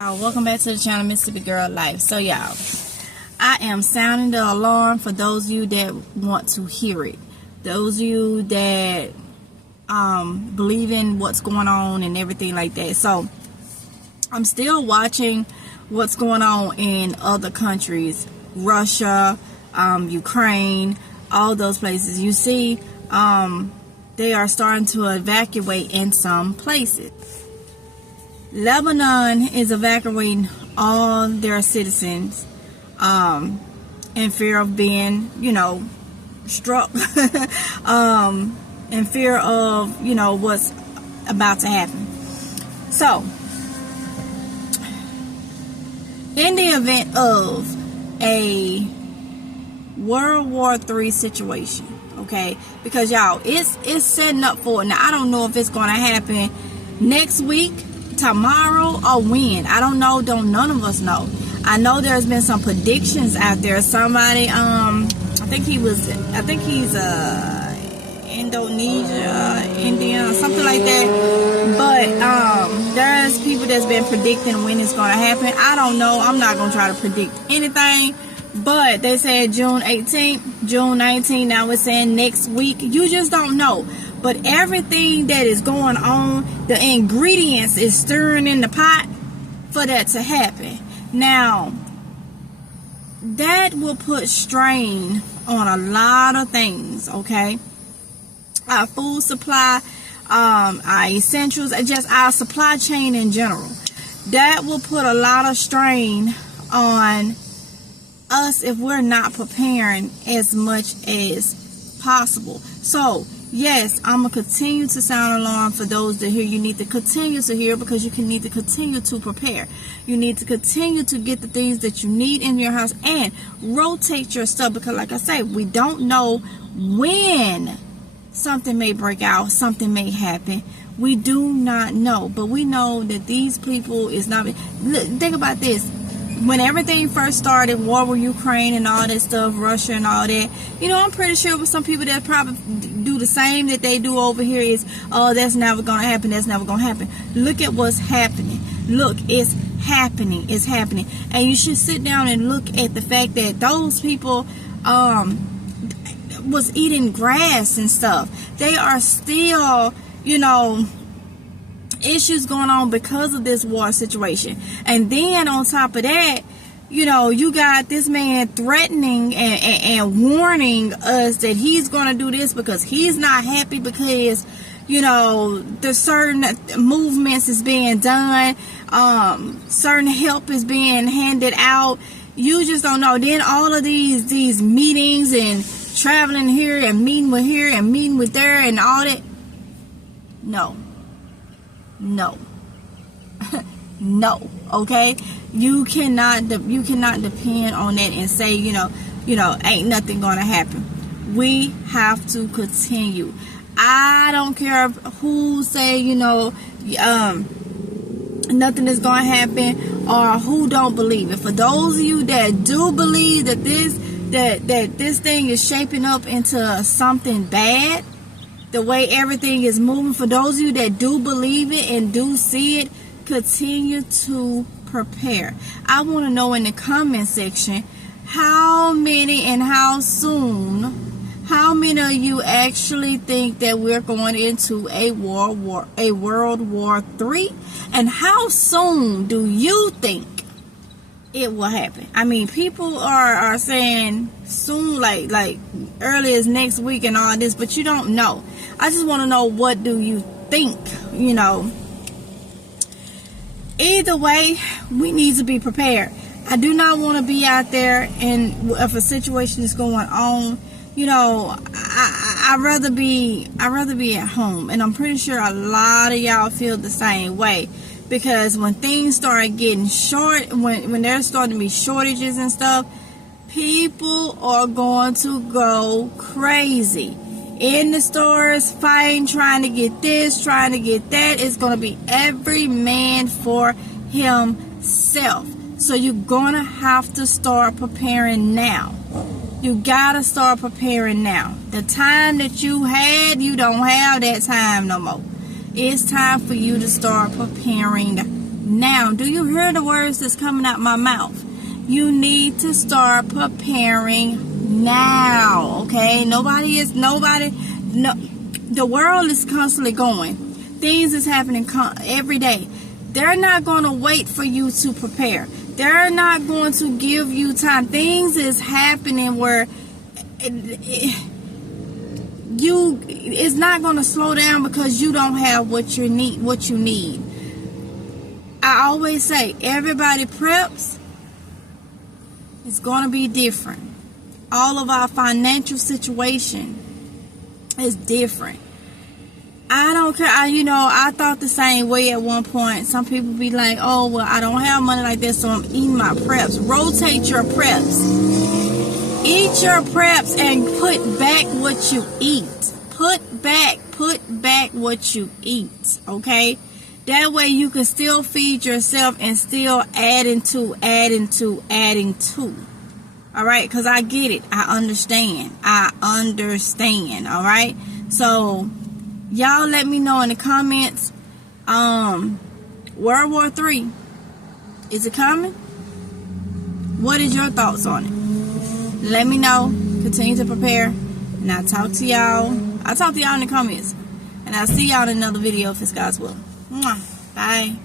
Welcome back to the channel, Mississippi Girl Life. So y'all, I am sounding the alarm for those of you that want to hear it. Those of you that believe in what's going on and everything like that. So I'm still watching what's going on in other countries, Russia, Ukraine, all those places. You see, they are starting to evacuate in some places. Lebanon is evacuating all their citizens in fear of being, struck, in fear of, what's about to happen. So, in the event of a World War III situation, okay, because y'all, it's setting up for it. Now, I don't know if it's going to happen next week, tomorrow, or when. I don't know. None of us know. I know there's been some predictions out there. Somebody, I think he's Indonesia, Indian, or something like that. But there's people that's been predicting when it's going to happen. I don't know. I'm not going to try to predict anything. But they said June 18th, June 19th. Now it's saying next week. You just don't know. But everything that is going on, the ingredients is stirring in the pot for that to happen. Now, that will put strain on a lot of things, okay? Our food supply, our essentials, just our supply chain in general. That will put a lot of strain on us if we're not preparing as much as possible. So, yes, I'm going to continue to sound alarm for those that hear. You need to continue to hear because you need to continue to prepare. You need to continue to get the things that you need in your house and rotate your stuff because, like I say, we don't know when something may break out, something may happen. We do not know, but we know that these people is not. Think about this. When everything first started, war with Ukraine and all that stuff, Russia and all that, I'm pretty sure with some people that probably do the same that they do over here is, oh, that's never going to happen, that's never going to happen. Look at what's happening. Look, it's happening. It's happening. And you should sit down and look at the fact that those people was eating grass and stuff. They are still, issues going on because of this war situation. And then on top of that, you got this man threatening and warning us that he's going to do this because he's not happy because the certain movements is being done, certain help is being handed out. You just don't know. Then all of these meetings and traveling here and meeting with here and meeting with there and all that. No, okay? You cannot depend on that and say, ain't nothing gonna happen. We have to continue. I don't care who say, nothing is gonna happen or who don't believe it. For those of you that do believe that this thing is shaping up into something bad, the way everything is moving, for those of you that do believe it and do see it, continue to prepare. I want to know in the comment section how many and how soon, how many of you actually think that we're going into a World War III, and how soon do you think it will happen? I mean, people are saying soon, like early as next week and all this, but you don't know. I just want to know, what do you think? Either way, we need to be prepared. I do not want to be out there and if a situation is going on, I'd rather be at home. And I'm pretty sure a lot of y'all feel the same way. Because when things start getting short, when there's starting to be shortages and stuff, people are going to go crazy. In the stores, fighting, trying to get this, trying to get that. It's going to be every man for himself. So you're going to have to start preparing now. You got to start preparing now. The time that you had, you don't have that time no more. It's time for you to start preparing now. Do you hear the words that's coming out my mouth? You need to start preparing now, okay? No, the world is constantly going. Things is happening every day. They're not going to wait for you to prepare. They're not going to give you time. Things is happening where it's not going to slow down because you don't have what you need. I always say, everybody preps. It's going to be different. All of our financial situation is different. I don't care. I thought the same way at one point. Some people be like, oh, well, I don't have money like this, so I'm eating my preps. Rotate your preps. Eat your preps and put back what you eat. Put back what you eat, okay? That way you can still feed yourself and still adding to. All right? Because I get it. I understand. All right? So, y'all let me know in the comments. World War III. Is it coming? What is your thoughts on it? Let me know. Continue to prepare. And I'll talk to y'all. I'll talk to y'all in the comments. And I'll see y'all in another video if it's God's will. Bye.